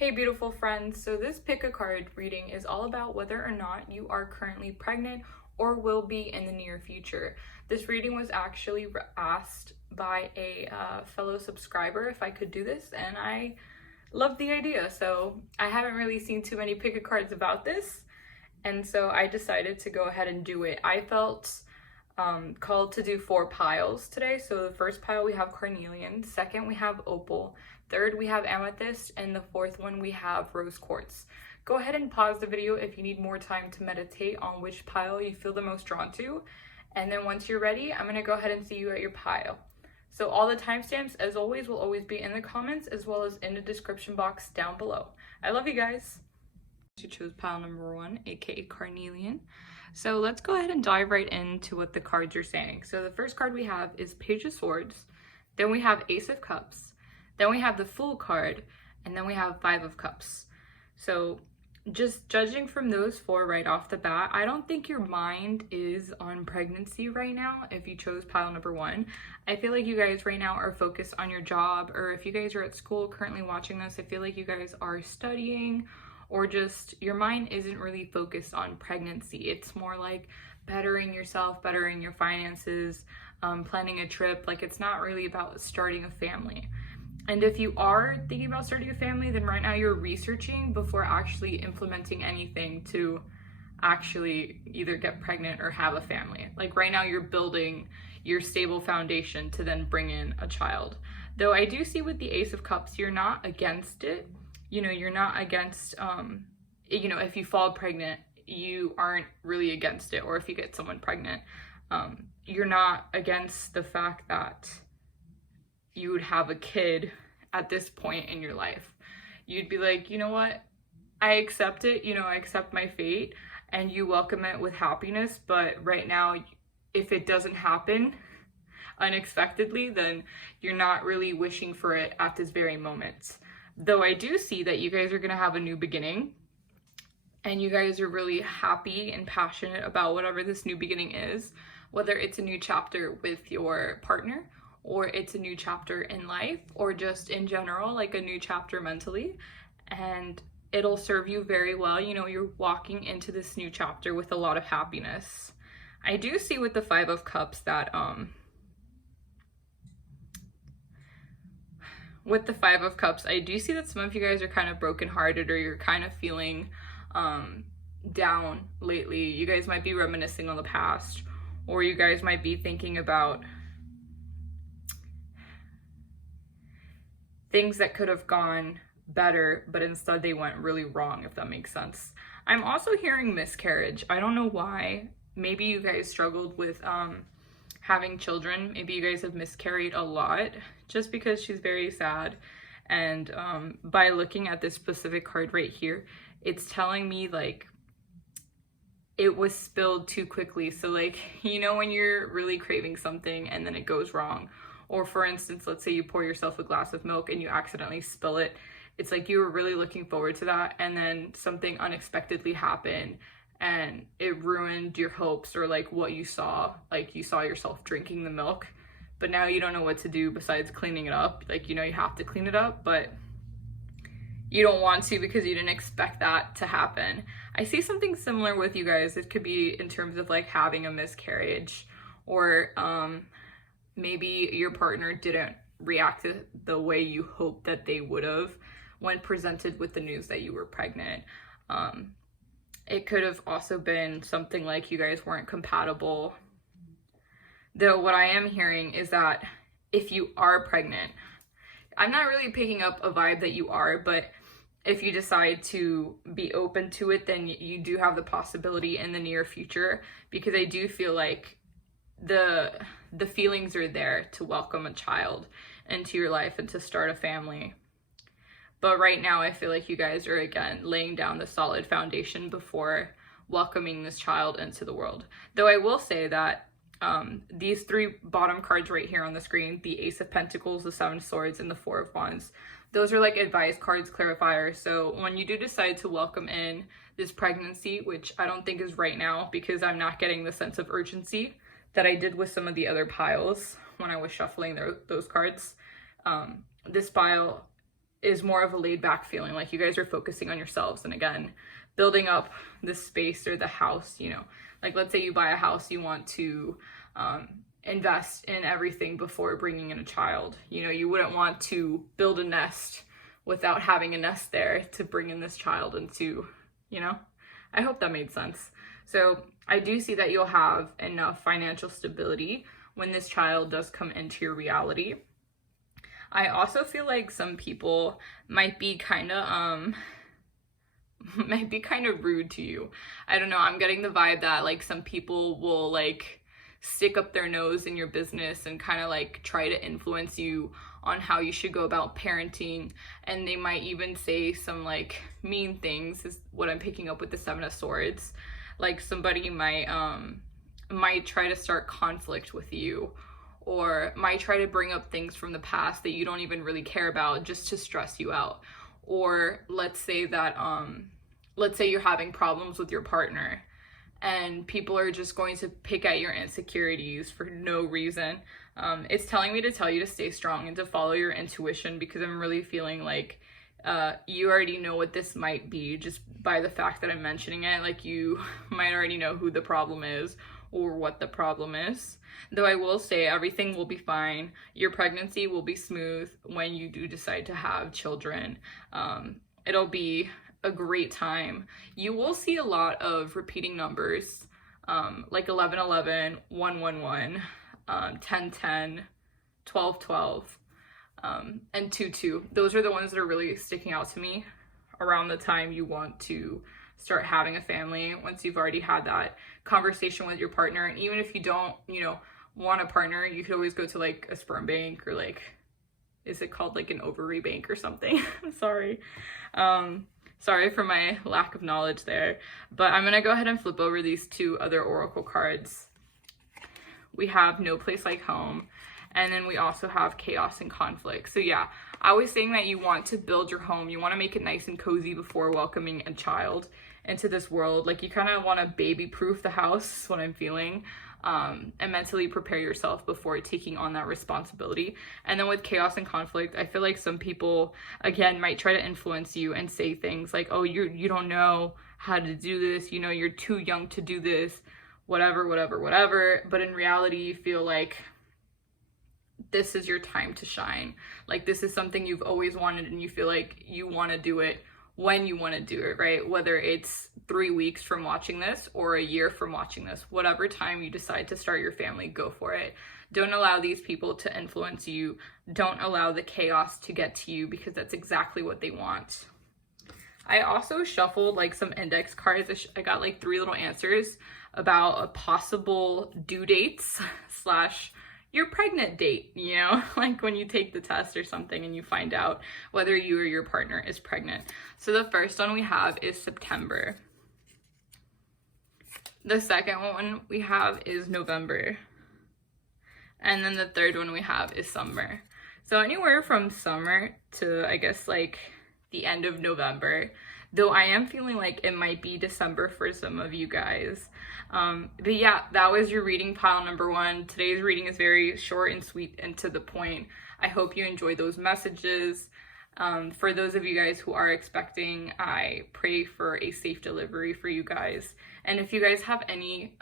Hey beautiful friends, so this pick a card reading is all about whether or not you are currently pregnant or will be in the near future. This reading was actually asked by a fellow subscriber if I could do this, and I loved the idea. So I haven't really seen too many pick a cards about this, and so I decided to go ahead and do it. I felt called to do 4 piles today. So the first pile we have carnelian, second we have opal, third we have amethyst, and the fourth one we have rose quartz. Go ahead and pause the video if you need more time to meditate on which pile you feel the most drawn to. And then once you're ready, I'm gonna go ahead and see you at your pile. So all the timestamps, as always, will always be in the comments as well as in the description box down below. I love you guys. You chose pile number 1, aka carnelian. So let's go ahead and dive right into what the cards are saying. So the first card we have is Page of Swords, then we have Ace of Cups, then we have the Fool card, and then we have 5 of Cups. So just judging from those 4 right off the bat, I don't think your mind is on pregnancy right now if you chose pile number 1. I feel like you guys right now are focused on your job, or if you guys are at school currently watching this, I feel like you guys are studying, or just your mind isn't really focused on pregnancy. It's more like bettering yourself, bettering your finances, planning a trip. Like, it's not really about starting a family. And if you are thinking about starting a family, then right now you're researching before actually implementing anything to actually either get pregnant or have a family. Like right now you're building your stable foundation to then bring in a child. Though I do see with the Ace of Cups, you're not against it. You know, you're not against, if you fall pregnant, you aren't really against it. Or if you get someone pregnant, you're not against the fact that you would have a kid at this point in your life. You'd be like, you know what? I accept it. I accept my fate, and you welcome it with happiness. But right now, if it doesn't happen unexpectedly, then you're not really wishing for it at this very moment. Though I do see that you guys are going to have a new beginning, and you guys are really happy and passionate about whatever this new beginning is, whether it's a new chapter with your partner, or it's a new chapter in life, or just in general, like a new chapter mentally, and it'll serve you very well. You're walking into this new chapter with a lot of happiness. I do see with the 5 of Cups that, with the 5 of Cups, I do see that some of you guys are kind of brokenhearted, or you're kind of feeling down lately. You guys might be reminiscing on the past, or you guys might be thinking about things that could have gone better, but instead they went really wrong, if that makes sense. I'm also hearing miscarriage. I don't know why. Maybe you guys struggled with having children. Maybe you guys have miscarried a lot, just because she's very sad. And by looking at this specific card right here, it's telling me like it was spilled too quickly. So like, when you're really craving something and then it goes wrong, or for instance, let's say you pour yourself a glass of milk and you accidentally spill it. It's like you were really looking forward to that, and then something unexpectedly happened and it ruined your hopes, or like what you saw. Like you saw yourself drinking the milk, but now you don't know what to do besides cleaning it up. Like, you have to clean it up, but you don't want to because you didn't expect that to happen. I see something similar with you guys. It could be in terms of like having a miscarriage, or maybe your partner didn't react to the way you hoped that they would have when presented with the news that you were pregnant. It could have also been something like you guys weren't compatible. Though what I am hearing is that if you are pregnant, I'm not really picking up a vibe that you are, but if you decide to be open to it, then you do have the possibility in the near future, because I do feel like the feelings are there to welcome a child into your life and to start a family. But right now I feel like you guys are again laying down the solid foundation before welcoming this child into the world. Though I will say that these 3 bottom cards right here on the screen, the Ace of Pentacles, the 7 of Swords, and the 4 of Wands, those are like advice cards, clarifiers. So when you do decide to welcome in this pregnancy, which I don't think is right now because I'm not getting the sense of urgency that I did with some of the other piles when I was shuffling those cards. This pile is more of a laid back feeling, like you guys are focusing on yourselves. And again, building up the space or the house, you know, like let's say you buy a house, you want to invest in everything before bringing in a child. You know, you wouldn't want to build a nest without having a nest there to bring in this child into, you know. I hope that made sense. So I do see that you'll have enough financial stability when this child does come into your reality. I also feel like some people might be kind of rude to you. I don't know, I'm getting the vibe that like some people will like stick up their nose in your business and kind of like try to influence you on how you should go about parenting, and they might even say some like mean things, is what I'm picking up with the Seven of Swords. Like somebody might try to start conflict with you, or might try to bring up things from the past that you don't even really care about just to stress you out. Or let's say that let's say you're having problems with your partner and people are just going to pick at your insecurities for no reason. It's telling me to tell you to stay strong and to follow your intuition, because I'm really feeling like you already know what this might be just by the fact that I'm mentioning it. Like you might already know who the problem is or what the problem is. Though I will say everything will be fine. Your pregnancy will be smooth when you do decide to have children. It'll be a great time. You will see a lot of repeating numbers, like 1111, 111, 1010, 1212, and 22. Those are the ones that are really sticking out to me around the time you want to start having a family, once you've already had that conversation with your partner. And even if you don't, you know, want a partner, you could always go to like a sperm bank, or like, is it called like an ovary bank or something? I'm sorry. Sorry for my lack of knowledge there, but I'm gonna go ahead and flip over these two other oracle cards. We have No Place Like Home, and then we also have Chaos and Conflict. So yeah, I was saying that you want to build your home, you want to make it nice and cozy before welcoming a child into this world. Like you kind of want to baby proof the house, is what I'm feeling, and mentally prepare yourself before taking on that responsibility. And then with Chaos and Conflict, I feel like some people again might try to influence you and say things like, oh, you don't know how to do this, you know, you're too young to do this, whatever. But in reality, you feel like this is your time to shine. Like this is something you've always wanted, and you feel like you want to do it when you want to do it, right? Whether it's 3 weeks from watching this or a year from watching this, whatever time you decide to start your family, go for it. Don't allow these people to influence you. Don't allow the chaos to get to you, because that's exactly what they want. I also shuffled like some index cards. I got like 3 little answers about a possible due dates / your pregnant date, you know, like when you take the test or something and you find out whether you or your partner is pregnant. So the first one we have is September. The second one we have is November. And then the third one we have is summer. So anywhere from summer to, I guess, like the end of November, though I am feeling like it might be December for some of you guys. But yeah, that was your reading pile number 1. Today's reading is very short and sweet and to the point. I hope you enjoyed those messages. For those of you guys who are expecting, I pray for a safe delivery for you guys. And if you guys have any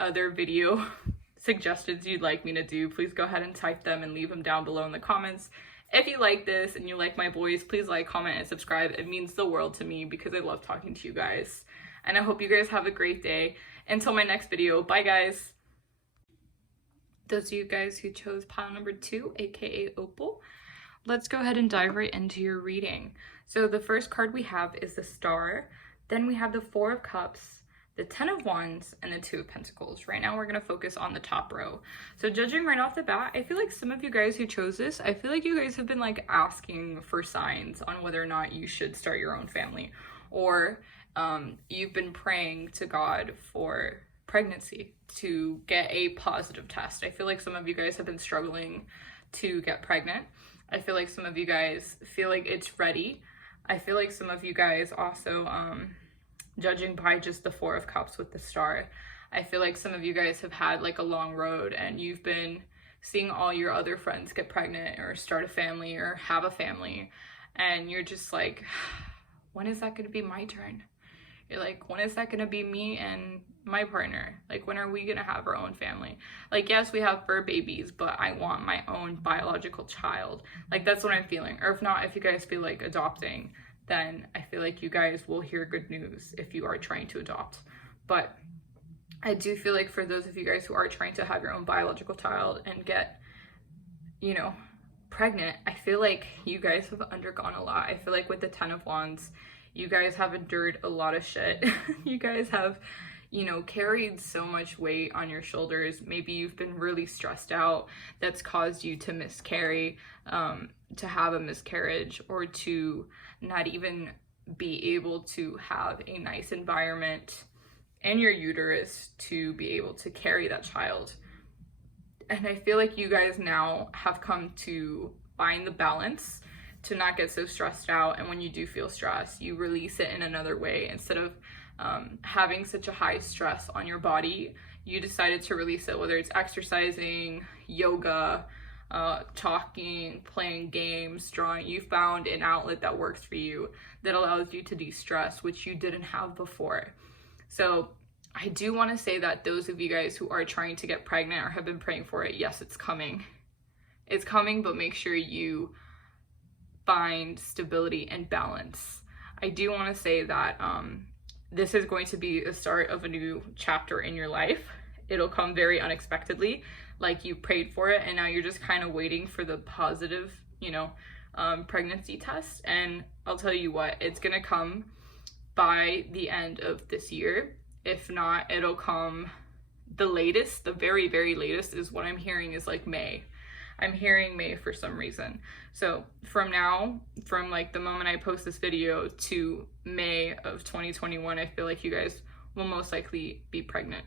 other video suggestions you'd like me to do, please go ahead and type them and leave them down below in the comments. If you like this and you like my voice, please like, comment, and subscribe. It means the world to me because I love talking to you guys. And I hope you guys have a great day. Until my next video, bye guys. Those of you guys who chose pile number 2, aka Opal, let's go ahead and dive right into your reading. So the first card we have is the Star. Then we have the 4 of Cups, the 10 of Wands, and the 2 of Pentacles. Right now we're going to focus on the top row. So judging right off the bat, I feel like some of you guys who chose this, I feel like you guys have been like asking for signs on whether or not you should start your own family, or you've been praying to God for pregnancy, to get a positive test. I feel like some of you guys have been struggling to get pregnant. I feel like some of you guys feel like it's ready. I feel like some of you guys also, judging by just the 4 of Cups with the Star, I feel like some of you guys have had like a long road and you've been seeing all your other friends get pregnant or start a family or have a family. and you're just like, when is that going to be my turn? You're like, when is that going to be me and my partner? Like, when are we going to have our own family? Like, yes, we have fur babies, but I want my own biological child. Like, that's what I'm feeling. Or if not, if you guys feel like adopting, then I feel like you guys will hear good news if you are trying to adopt. But I do feel like for those of you guys who are trying to have your own biological child and get, you know, pregnant, I feel like you guys have undergone a lot. I feel like with the 10 of Wands, you guys have endured a lot of shit. You guys have, you know, carried so much weight on your shoulders. Maybe you've been really stressed out. That's caused you to miscarry, to have a miscarriage, or to not even be able to have a nice environment in your uterus to be able to carry that child. And I feel like you guys now have come to find the balance to not get so stressed out. And when you do feel stress, you release it in another way. Instead of having such a high stress on your body, you decided to release it, whether it's exercising, yoga, talking, playing games, drawing. You found an outlet that works for you, that allows you to de-stress, which you didn't have before. So I do want to say that those of you guys who are trying to get pregnant or have been praying for it, yes, it's coming. It's coming, but make sure you find stability and balance. I do want to say that this is going to be the start of a new chapter in your life. It'll come very unexpectedly, like you prayed for it, and now you're just kind of waiting for the positive, you know, pregnancy test. And I'll tell you what, it's gonna come by the end of this year. If not, it'll come, the latest, the very, very latest is what I'm hearing is like May. I'm hearing May for some reason. So from now, from like the moment I post this video to May of 2021, I feel like you guys will most likely be pregnant.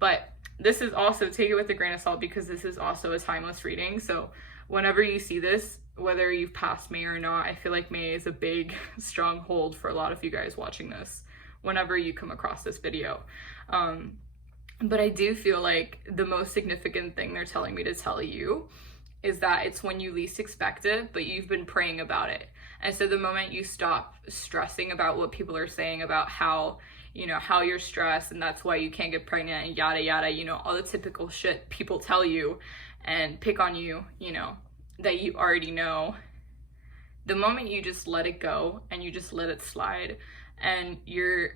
But this is also, take it with a grain of salt, because this is also a timeless reading. So whenever you see this, whether you've passed May or not, I feel like May is a big stronghold for a lot of you guys watching this whenever you come across this video. But I do feel like the most significant thing they're telling me to tell you is that it's when you least expect it, but you've been praying about it. And so the moment you stop stressing about what people are saying about how, you know, how you're stressed and that's why you can't get pregnant and yada yada, you know, all the typical shit people tell you and pick on you, you know, that you already know. The moment you just let it go and you just let it slide and you're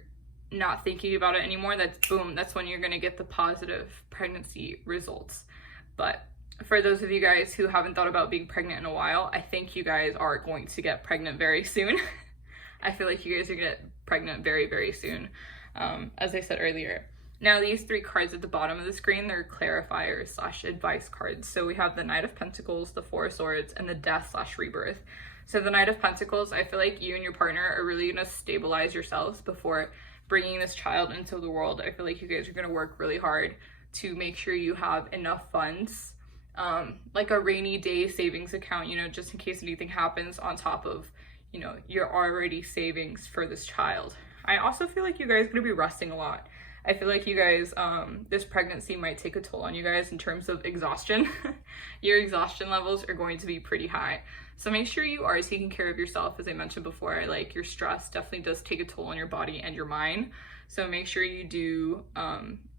not thinking about it anymore, that's boom, that's when you're gonna get the positive pregnancy results. But for those of you guys who haven't thought about being pregnant in a while, I think you guys are going to get pregnant very soon. I feel like you guys are gonna get pregnant very, very soon, as I said earlier. Now, these three cards at the bottom of the screen, they're clarifiers / advice cards. So we have the Knight of Pentacles, the Four of Swords, and the Death / Rebirth. So the Knight of Pentacles, I feel like you and your partner are really gonna stabilize yourselves before bringing this child into the world. I feel like you guys are gonna work really hard to make sure you have enough funds, like a rainy day savings account, you know, just in case anything happens, on top of, you know, your already savings for this child. I also feel like you guys are gonna be resting a lot. I feel like you guys, this pregnancy might take a toll on you guys in terms of exhaustion. Your exhaustion levels are going to be pretty high. So make sure you are taking care of yourself. As I mentioned before, like your stress definitely does take a toll on your body and your mind. So make sure you do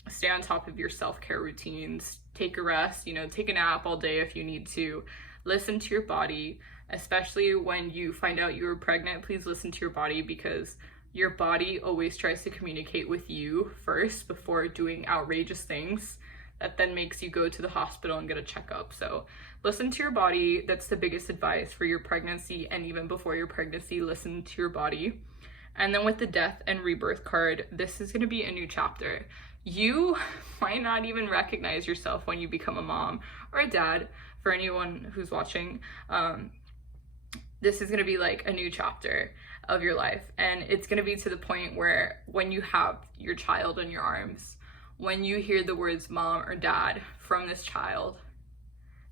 stay on top of your self-care routines, take a rest, you know, take a nap all day if you need to. Listen to your body, especially when you find out you're pregnant. Please listen to your body, because your body always tries to communicate with you first before doing outrageous things that then makes you go to the hospital and get a checkup. So listen to your body. That's the biggest advice for your pregnancy, and even before your pregnancy, listen to your body. And then with the Death and Rebirth card, this is going to be a new chapter. You might not even recognize yourself when you become a mom or a dad. For anyone who's watching, this is going to be like a new chapter of your life, and it's going to be to the point where when you have your child in your arms, when you hear the words mom or dad from this child,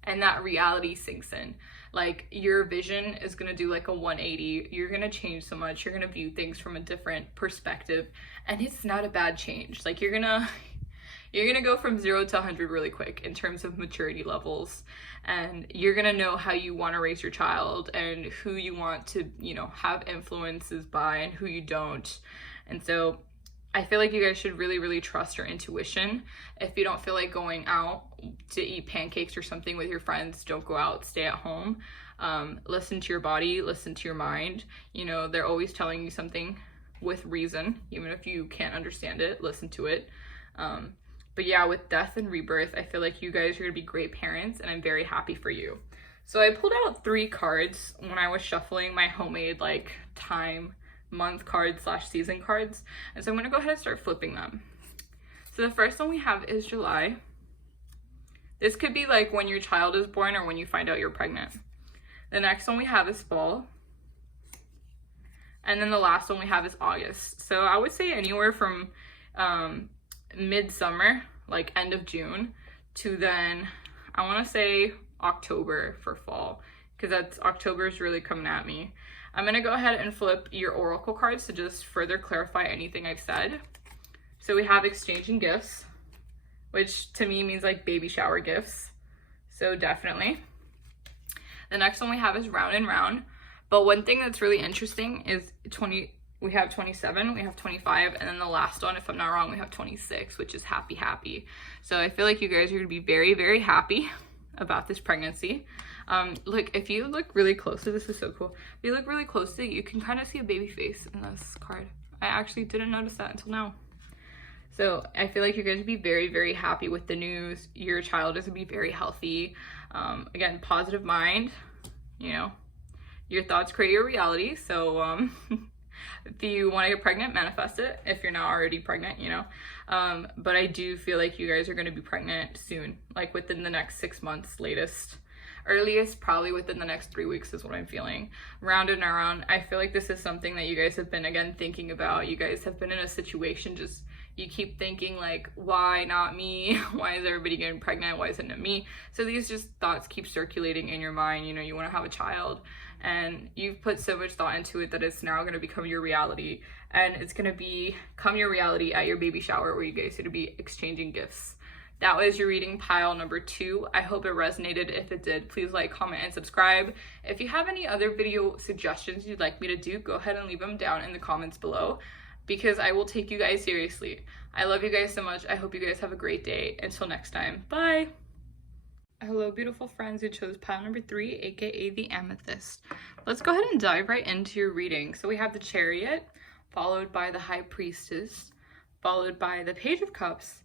and that reality sinks in, like your vision is going to do like a 180. You're going to change so much. You're going to view things from a different perspective, and it's not a bad change. Like you're going you're gonna go from 0 to 100 really quick in terms of maturity levels, and you're gonna know how you want to raise your child and who you want to, you know, have influences by and who you don't. And so I feel like you guys should really, really trust your intuition. If you don't feel like going out to eat pancakes or something with your friends, don't go out, stay at home. Listen to your body, listen to your mind. You know, they're always telling you something with reason, even if you can't understand it, listen to it. But yeah, with death and rebirth, I feel like you guys are gonna be great parents, and I'm very happy for you. So I pulled out 3 cards when I was shuffling my homemade like time month cards / season cards, and so I'm gonna go ahead and start flipping them. So the first one we have is July. This could be like when your child is born or when you find out you're pregnant. The next one we have is fall, and then the last one we have is August. So I would say anywhere from midsummer, like end of June, to then I want to say October for fall, because that's October is really coming at me. I'm going to go ahead and flip your oracle cards to just further clarify anything I've said. So we have exchanging gifts, which to me means like baby shower gifts. So definitely. The next one we have is round and round. But one thing that's really interesting is we have 27, we have 25, and then the last one, if I'm not wrong, we have 26, which is happy, happy. So I feel like you guys are going to be very, very happy about this pregnancy. Look, if you look really closely, this is so cool. If you look really closely, you can kind of see a baby face in this card. I actually didn't notice that until now. So I feel like you're going to be very, very happy with the news. Your child is going to be very healthy. Again, positive mind, you know, your thoughts create your reality. So if you want to get pregnant, manifest it if you're not already pregnant, you know. But I do feel like you guys are going to be pregnant soon, like within the next 6 months latest. Earliest, probably within the next 3 weeks is what I'm feeling. Round and around, I feel like this is something that you guys have been, again, thinking about. You guys have been in a situation, just, you keep thinking like, why not me? Why is everybody getting pregnant? Why isn't it me? So these just thoughts keep circulating in your mind. You know, you want to have a child, and you've put so much thought into it that it's now going to become your reality. And it's going to become your reality at your baby shower, where you guys are going to be exchanging gifts. That was your reading pile number 2. I hope it resonated. If it did, please like, comment, and subscribe. If you have any other video suggestions you'd like me to do, go ahead and leave them down in the comments below, because I will take you guys seriously. I love you guys so much. I hope you guys have a great day. Until next time, bye. Hello, beautiful friends who chose pile number 3, aka the amethyst. Let's go ahead and dive right into your reading. So we have the Chariot, followed by the High Priestess, followed by the Page of Cups,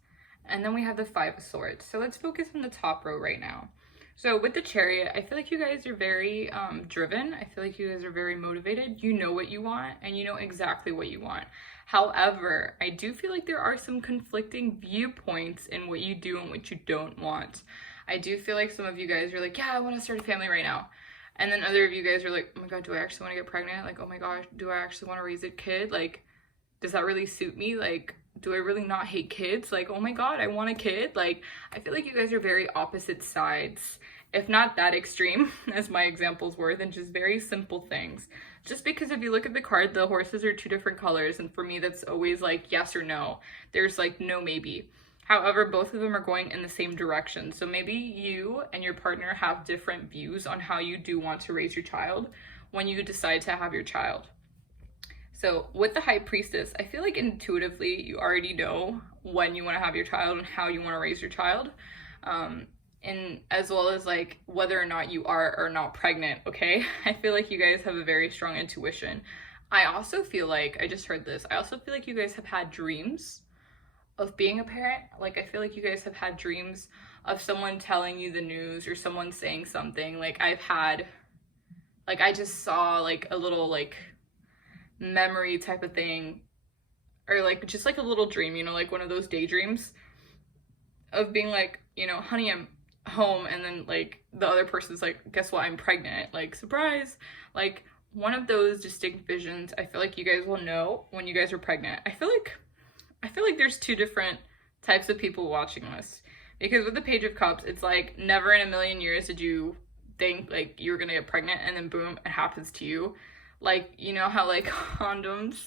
and then we have the 5 of Swords. So let's focus on the top row right now. So with the Chariot, I feel like you guys are very driven. I feel like you guys are very motivated. You know what you want, and you know exactly what you want. However, I do feel like there are some conflicting viewpoints in what you do and what you don't want. I do feel like some of you guys are like, yeah, I want to start a family right now. And then other of you guys are like, oh my God, do I actually want to get pregnant? Like, oh my gosh, do I actually want to raise a kid? Like, does that really suit me? Like, do I really not hate kids? Like, oh my God, I want a kid. Like, I feel like you guys are very opposite sides. If not that extreme, as my examples were, then just very simple things. Just because if you look at the card, the horses are 2 different colors. And for me, that's always like yes or no. There's like no maybe. However, both of them are going in the same direction. So maybe you and your partner have different views on how you do want to raise your child when you decide to have your child. So with the High Priestess, I feel like intuitively you already know when you want to have your child and how you want to raise your child. And as well as like whether or not you are or not pregnant, okay? I feel like you guys have a very strong intuition. I also feel like, I just heard this, I also feel like you guys have had dreams of being a parent. Like, I feel like you guys have had dreams of someone telling you the news or someone saying something. Like, I've had, like, I just saw like a little like memory type of thing, or like just like a little dream, you know, like one of those daydreams of being like, you know, honey, I'm home, and then like the other person's like, guess what, I'm pregnant, like surprise. Like one of those distinct visions. I feel like you guys will know when you guys are pregnant. I feel like there's 2 different types of people watching this, because with the Page of Cups, it's like never in a million years did you think like you were gonna get pregnant, and then boom, it happens to you. Like, you know how like condoms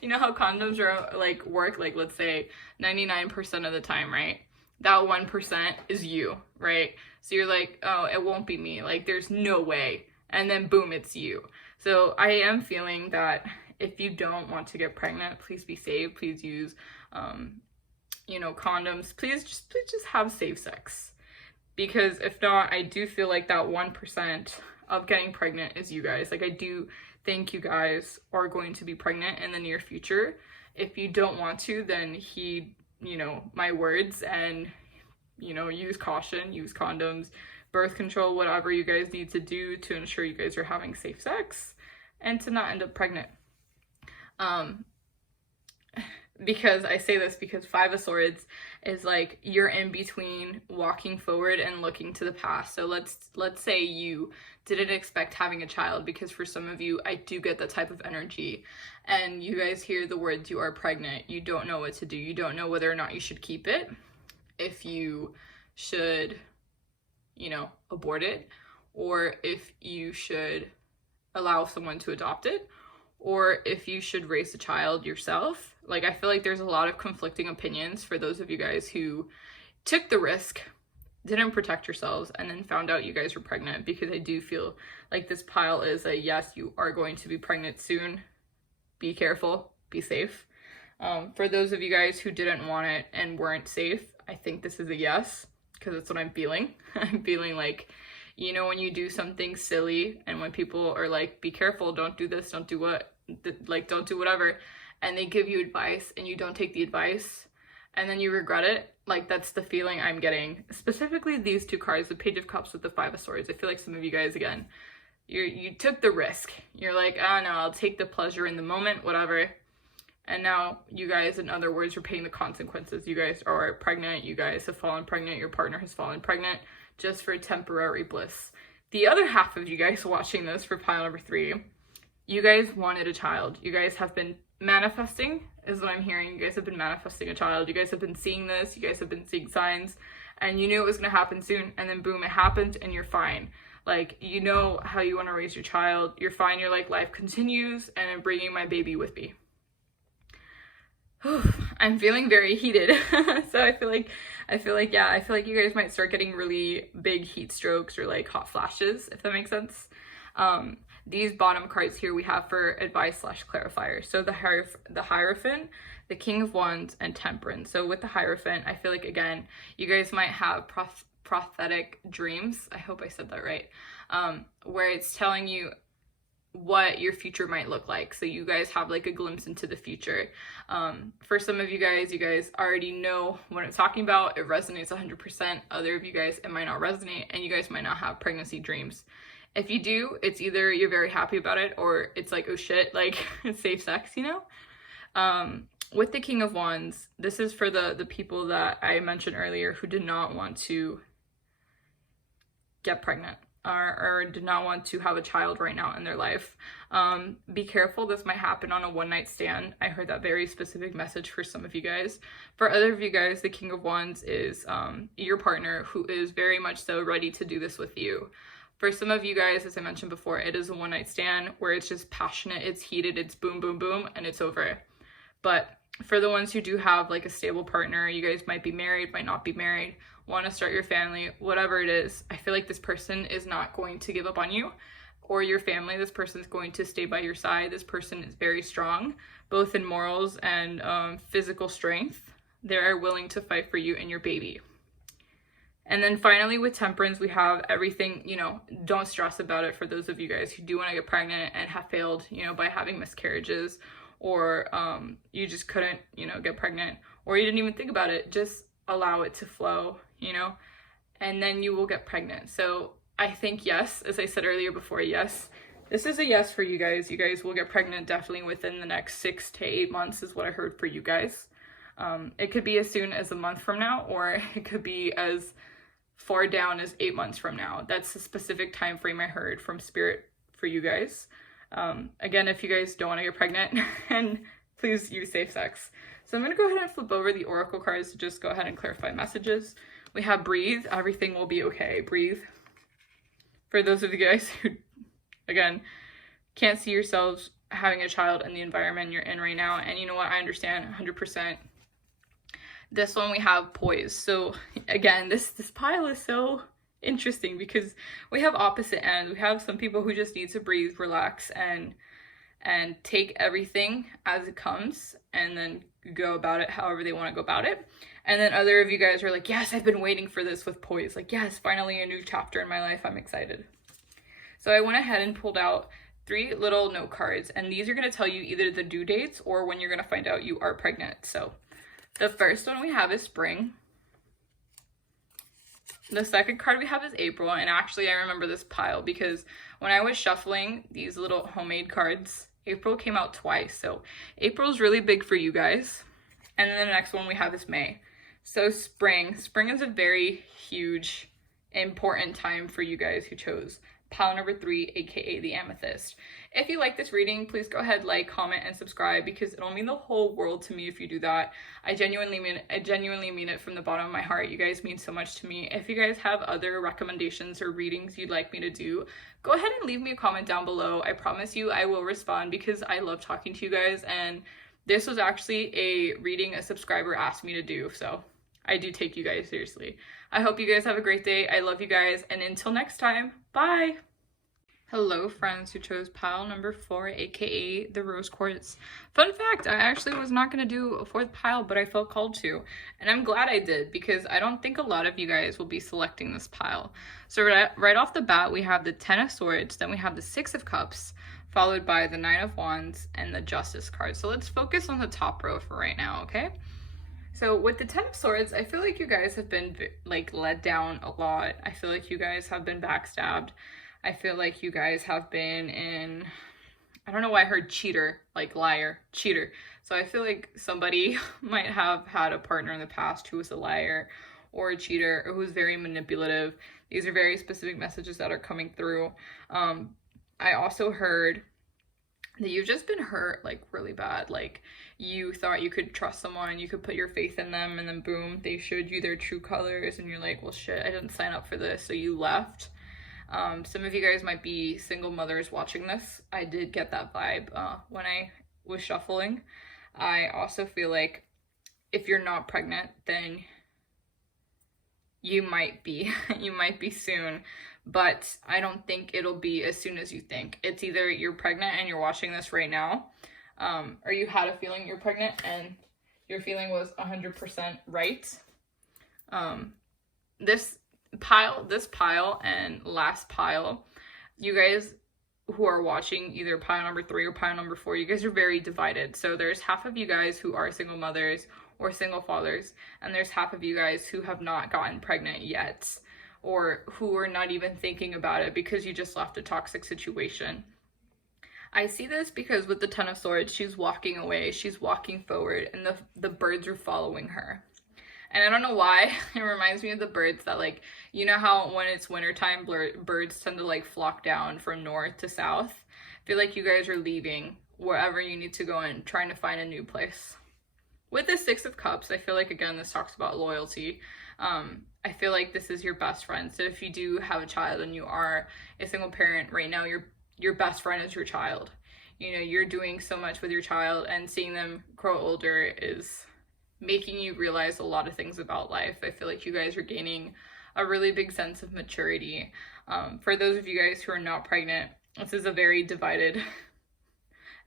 You know how condoms are like work, like let's say 99% of the time, right? That 1% is you, right? So you're like, oh, it won't be me. Like there's no way. And then boom, it's you. So I am feeling that if you don't want to get pregnant, please be safe. Please use, condoms. Please just have safe sex. Because if not, I do feel like that 1% of getting pregnant is you guys. Like I do think you guys are going to be pregnant in the near future. If you don't want to, then heed, my words and, use caution, use condoms, birth control, whatever you guys need to do to ensure you guys are having safe sex and to not end up pregnant. Because I say this because Five of Swords is like you're in between walking forward and looking to the past. So let's say you didn't expect having a child, because for some of you, I do get that type of energy, and you guys hear the words you are pregnant. You don't know what to do. You don't know whether or not you should keep it, if you should, abort it, or if you should allow someone to adopt it, or if you should raise a child yourself. Like, I feel like there's a lot of conflicting opinions for those of you guys who took the risk, didn't protect yourselves, and then found out you guys were pregnant, because I do feel like this pile is a yes, you are going to be pregnant soon. Be careful, be safe. For those of you guys who didn't want it and weren't safe, I think this is a yes, because that's what I'm feeling. I'm feeling like, when you do something silly and when people are like, be careful, don't do this, don't do don't do whatever, and they give you advice and you don't take the advice and then you regret it. Like, that's the feeling I'm getting. Specifically these two cards, the Page of Cups with the Five of Swords. I feel like some of you guys, again, you took the risk. You're like, oh no, I'll take the pleasure in the moment, whatever. And now you guys, in other words, are paying the consequences. You guys are pregnant. You guys have fallen pregnant. Your partner has fallen pregnant just for temporary bliss. The other half of you guys watching this for pile number 3, you guys wanted a child. You guys have been manifesting, is what I'm hearing. You guys have been manifesting a child. You guys have been seeing this. You guys have been seeing signs, and you knew it was going to happen soon, and then boom, it happened, and you're fine. Like, you know how you want to raise your child. You're fine. You're like, life continues, and I'm bringing my baby with me. I'm feeling very heated. So I feel like you guys might start getting really big heat strokes or like hot flashes, if that makes sense. These bottom cards here we have for advice / clarifier. So the Hierophant, the King of Wands, and Temperance. So with the Hierophant, I feel like, again, you guys might have prophetic dreams. I hope I said that right. Where it's telling you what your future might look like. So you guys have like a glimpse into the future. For some of you guys already know what I'm talking about. It resonates 100%. Other of you guys, it might not resonate, and you guys might not have pregnancy dreams. If you do, it's either you're very happy about it, or it's like, oh shit, like it's safe sex, With the King of Wands, this is for the people that I mentioned earlier who did not want to get pregnant. Or did not want to have a child right now in their life. Be careful, this might happen on a one-night stand. I heard that very specific message for some of you guys. For other of you guys, the King of Wands is your partner who is very much so ready to do this with you. For some of you guys, as I mentioned before, it is a one-night stand where it's just passionate, it's heated, it's boom, boom, boom, and it's over. But for the ones who do have like a stable partner, you guys might be married, might not be married, want to start your family, whatever it is, I feel like this person is not going to give up on you or your family. This person is going to stay by your side. This person is very strong, both in morals and physical strength. They are willing to fight for you and your baby. And then finally with Temperance, we have everything, don't stress about it for those of you guys who do want to get pregnant and have failed, by having miscarriages, or you just couldn't, get pregnant, or you didn't even think about it. Just allow it to flow, and then you will get pregnant. So I think yes, as I said earlier before, yes, this is a yes for you guys. You guys will get pregnant definitely within the next 6 to 8 months is what I heard for you guys. It could be as soon as a month from now, or it could be as far down as 8 months from now. That's a specific time frame I heard from Spirit for you guys. Again, if you guys don't want to get pregnant, and please use safe sex. So I'm going to go ahead and flip over the oracle cards to just go ahead and clarify messages. We have breathe. Everything will be okay. Breathe. For those of you guys who, again, can't see yourselves having a child in the environment you're in right now. And you know what? I understand 100%. This one we have poise. So again, this pile is so interesting because we have opposite ends. We have some people who just need to breathe, relax, and take everything as it comes and then go about it however they want to go about it. And then other of you guys are like, yes, I've been waiting for this with poise. Like, yes, finally a new chapter in my life. I'm excited. So I went ahead and pulled out 3 little note cards, and these are going to tell you either the due dates or when you're going to find out you are pregnant. So the first one we have is spring. The second card we have is April, and actually I remember this pile because when I was shuffling these little homemade cards, April came out twice. So April's really big for you guys. And then the next one we have is May. So spring is a very huge, important time for you guys who chose pile number 3, aka the amethyst. If you like this reading, please go ahead, like, comment, and subscribe because it'll mean the whole world to me if you do that. I genuinely mean it from the bottom of my heart. You guys mean so much to me. If you guys have other recommendations or readings you'd like me to do, go ahead and leave me a comment down below. I promise you I will respond because I love talking to you guys, and this was actually a reading a subscriber asked me to do, so I do take you guys seriously. I hope you guys have a great day. I love you guys, and until next time, bye! Hello friends who chose pile number 4, aka the rose quartz. Fun fact, I actually was not going to do a 4th pile, but I felt called to, and I'm glad I did because I don't think a lot of you guys will be selecting this pile. So right off the bat, we have the 10 of swords, then we have the 6 of cups, followed by the 9 of wands and the justice card. So let's focus on the top row for right now, okay? So with the 10 of swords, I feel like you guys have been like let down a lot. I feel like you guys have been backstabbed. I feel like you guys have been in, I don't know why I heard cheater, like liar, cheater. So I feel like somebody might have had a partner in the past who was a liar or a cheater or who's very manipulative. These are very specific messages that are coming through. I also heard that you've just been hurt like really bad. Like you thought you could trust someone, you could put your faith in them, and then boom, they showed you their true colors and you're like, well shit, I didn't sign up for this, so you left. Some of you guys might be single mothers watching this. I did get that vibe when I was shuffling. I also feel like if you're not pregnant, then you might be soon, but I don't think it'll be as soon as you think. It's either you're pregnant and you're watching this right now, or you had a feeling you're pregnant and your feeling was 100% right. This pile and last pile, you guys who are watching either pile number 3 or pile number 4, you guys are very divided. So there's half of you guys who are single mothers or single fathers, and there's half of you guys who have not gotten pregnant yet, or who are not even thinking about it because you just left a toxic situation. I see this because with the 10 of swords, she's walking away, she's walking forward, and the birds are following her. And I don't know why, it reminds me of the birds that, like, you know how when it's wintertime, birds tend to like flock down from north to south? I feel like you guys are leaving wherever you need to go and trying to find a new place. With the 6 of cups, I feel like, again, this talks about loyalty. I feel like this is your best friend. So if you do have a child and you are a single parent right now, your best friend is your child. You know, you're doing so much with your child, and seeing them grow older is making you realize a lot of things about life. I feel like you guys are gaining a really big sense of maturity. For those of you guys who are not pregnant, this is a very divided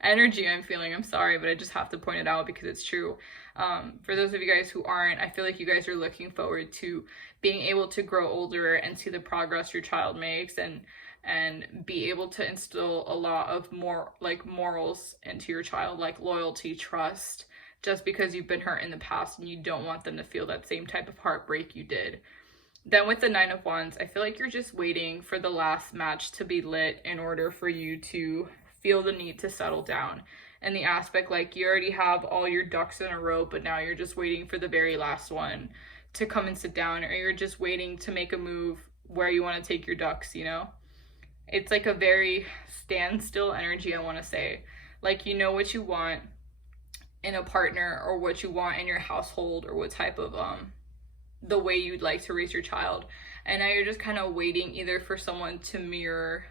energy I'm feeling. I'm sorry, but I just have to point it out because it's true. For those of you guys who aren't, I feel like you guys are looking forward to being able to grow older and see the progress your child makes, and be able to instill a lot of more like morals into your child, like loyalty, trust, just because you've been hurt in the past and you don't want them to feel that same type of heartbreak you did. Then with the 9 of wands, I feel like you're just waiting for the last match to be lit in order for you to feel the need to settle down. And the aspect, like, you already have all your ducks in a row, but now you're just waiting for the very last one to come and sit down, or you're just waiting to make a move where you want to take your ducks, you know? It's like a very standstill energy, I want to say. Like, you know what you want in a partner, or what you want in your household, or what type of the way you'd like to raise your child, and now you're just kind of waiting either for someone to mirror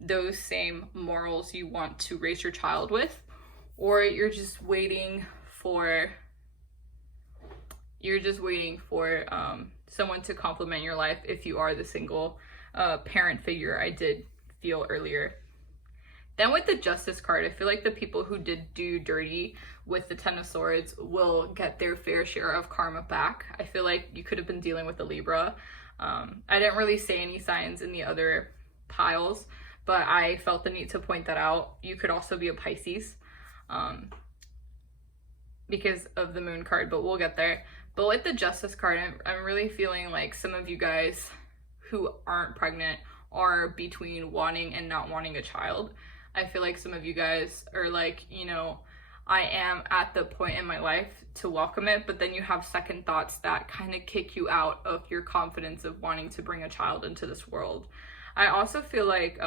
those same morals you want to raise your child with, or you're just waiting for someone to complement your life if you are the single parent figure I did feel earlier. Then with the Justice card, I feel like the people who did do dirty with the Ten of Swords will get their fair share of karma back. I feel like you could have been dealing with a Libra. I didn't really say any signs in the other piles, but I felt the need to point that out. You could also be a Pisces because of the Moon card, but we'll get there. But with the Justice card, I'm really feeling like some of you guys who aren't pregnant are between wanting and not wanting a child. I feel like some of you guys are like, you know, I am at the point in my life to welcome it, but then you have second thoughts that kind of kick you out of your confidence of wanting to bring a child into this world. I also feel like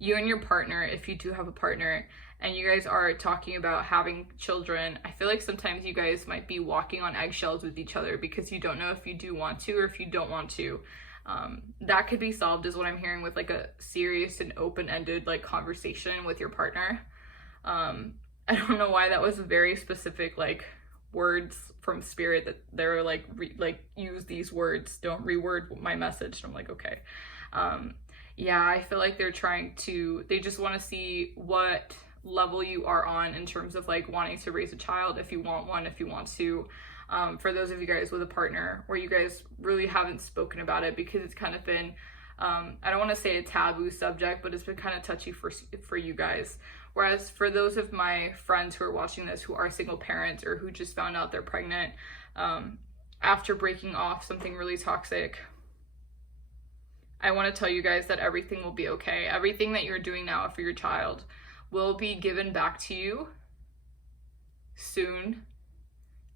you and your partner, if you do have a partner, and you guys are talking about having children, I feel like sometimes you guys might be walking on eggshells with each other because you don't know if you do want to or if you don't want to. That could be solved is what I'm hearing with like a serious and open-ended like conversation with your partner. I don't know why that was very specific like words from spirit that they're like use these words, don't reword my message. And I'm like, okay. Yeah, I feel like they just want to see what level you are on in terms of like wanting to raise a child, if you want one, if you want to. For those of you guys with a partner where you guys really haven't spoken about it because it's kind of been, I don't want to say a taboo subject, but it's been kind of touchy for you guys. Whereas for those of my friends who are watching this who are single parents or who just found out they're pregnant after breaking off something really toxic, I want to tell you guys that everything will be okay. Everything that you're doing now for your child will be given back to you soon,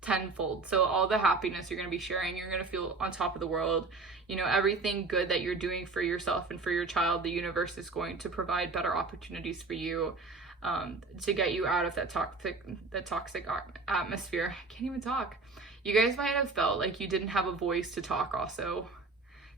tenfold. So all the happiness you're going to be sharing, you're going to feel on top of the world. You know, everything good that you're doing for yourself and for your child, the universe is going to provide better opportunities for you to get you out of that toxic atmosphere. I can't even talk. You guys might have felt like you didn't have a voice to talk also.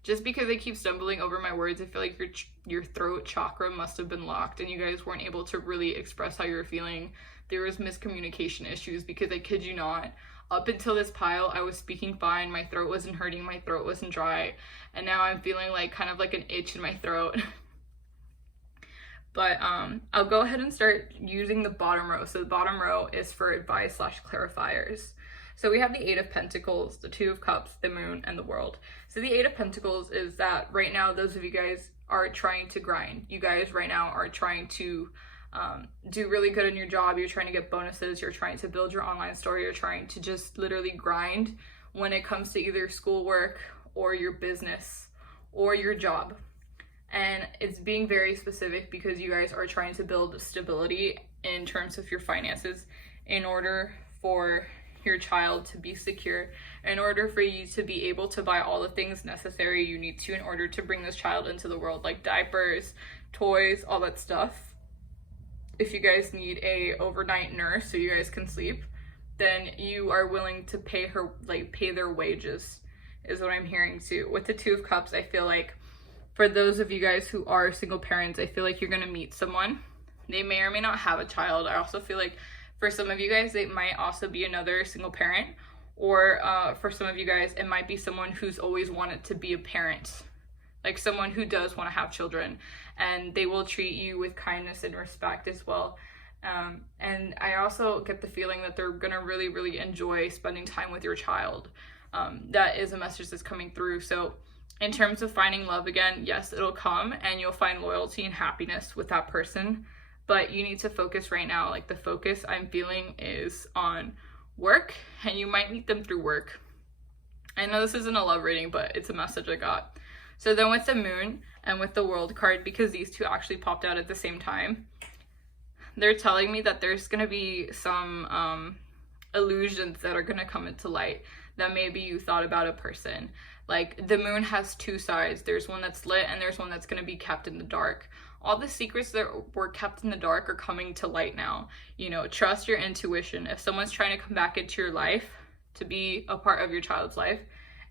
Just because I keep stumbling over my words, I feel like your throat chakra must have been locked and you guys weren't able to really express how you're feeling. There was miscommunication issues because I kid you not, up until this pile, I was speaking fine. My throat wasn't hurting. My throat wasn't dry. And now I'm feeling like kind of like an itch in my throat. But I'll go ahead and start using the bottom row. So the bottom row is for advice / clarifiers. So we have the Eight of Pentacles, the Two of Cups, the Moon, and the World. So the Eight of Pentacles is that right now, those of you guys are trying to grind. You guys right now are trying to do really good in your job. You're trying to get bonuses. You're trying to build your online store. You're trying to just literally grind when it comes to either schoolwork or your business or your job. And it's being very specific because you guys are trying to build stability in terms of your finances in order for your child to be secure, in order for you to be able to buy all the things necessary you need to in order to bring this child into the world, like diapers, toys, all that stuff. If you guys need a overnight nurse so you guys can sleep, then you are willing to pay their wages, is what I'm hearing too. With the Two of Cups, I feel like for those of you guys who are single parents, I feel like you're gonna meet someone. They may or may not have a child. I also feel like for some of you guys, it might also be another single parent, or for some of you guys, it might be someone who's always wanted to be a parent, like someone who does want to have children, and they will treat you with kindness and respect as well. And I also get the feeling that they're gonna really, really enjoy spending time with your child. That is a message that's coming through. So in terms of finding love again, yes, it'll come and you'll find loyalty and happiness with that person. But you need to focus right now. Like the focus I'm feeling is on work, and you might meet them through work. I know this isn't a love reading, but it's a message I got. So then with the Moon and with the World card, because these two actually popped out at the same time, they're telling me that there's going to be some illusions that are going to come into light that maybe you thought about a person. Like the Moon has two sides. There's one that's lit and there's one that's going to be kept in the dark. All the secrets that were kept in the dark are coming to light now. You know, trust your intuition. If someone's trying to come back into your life to be a part of your child's life,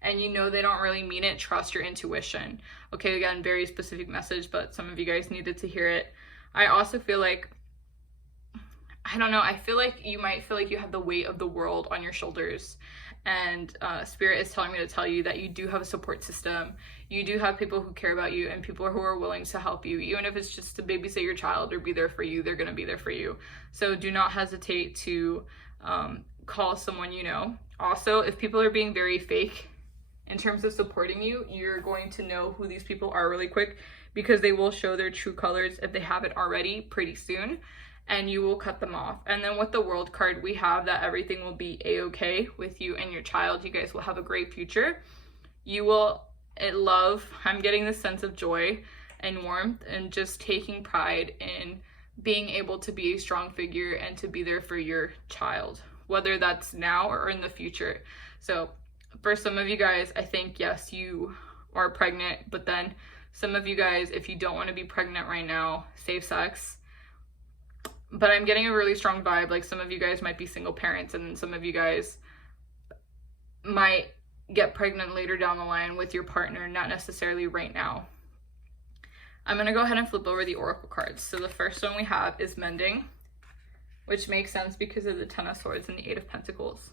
and you know they don't really mean it, trust your intuition. Okay, again, very specific message, but some of you guys needed to hear it. I also feel like, I don't know, I feel like you might feel like you have the weight of the world on your shoulders, and Spirit is telling me to tell you that you do have a support system. You do have people who care about you and people who are willing to help you. Even if it's just to babysit your child or be there for you, they're going to be there for you. So do not hesitate to call someone you know. Also, if people are being very fake in terms of supporting you, you're going to know who these people are really quick, because they will show their true colors if they haven't already pretty soon, and you will cut them off. And then with the World card, we have that everything will be a-okay with you and your child. You guys will have a great future. You will love, I'm getting this sense of joy and warmth and just taking pride in being able to be a strong figure and to be there for your child, whether that's now or in the future. So for some of you guys, I think, yes, you are pregnant, but then some of you guys, if you don't want to be pregnant right now, safe sex. But I'm getting a really strong vibe, like some of you guys might be single parents, and some of you guys might get pregnant later down the line with your partner, not necessarily right now. I'm going to go ahead and flip over the oracle cards. So the first one we have is mending, which makes sense because of the Ten of Swords and the Eight of Pentacles.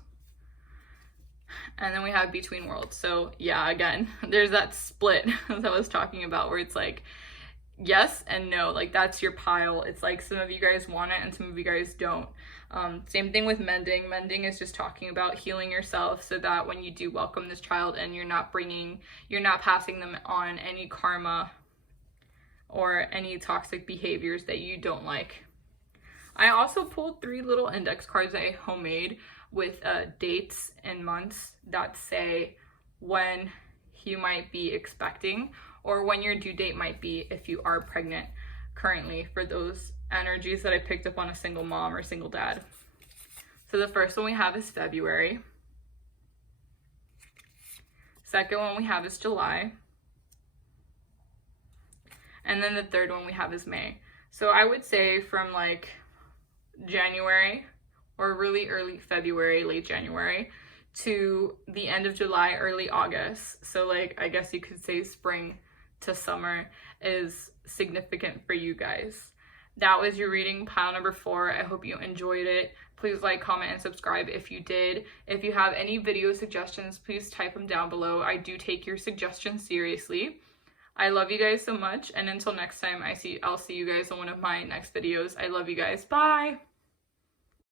And then we have between worlds. So yeah, again, there's that split as I was talking about, where it's like yes and no, like that's your pile. It's like some of you guys want it and some of you guys don't. Same thing with mending. Mending is just talking about healing yourself so that when you do welcome this child and you're not passing them on any karma or any toxic behaviors that you don't like. I also pulled 3 little index cards that I homemade with dates and months that say when you might be expecting or when your due date might be if you are pregnant currently, for those energies that I picked up on a single mom or single dad. So the first one we have is February. Second one we have is July. And then the third one we have is May. So I would say from like January or really early February, late January, to the end of July, early August. So like, I guess you could say spring to summer is significant for you guys. That was your reading, pile number 4. I hope you enjoyed it. Please like, comment, and subscribe if you did. If you have any video suggestions, please type them down below. I do take your suggestions seriously. I love you guys so much, and until next time, I'll see you guys on one of my next videos. I love you guys. Bye!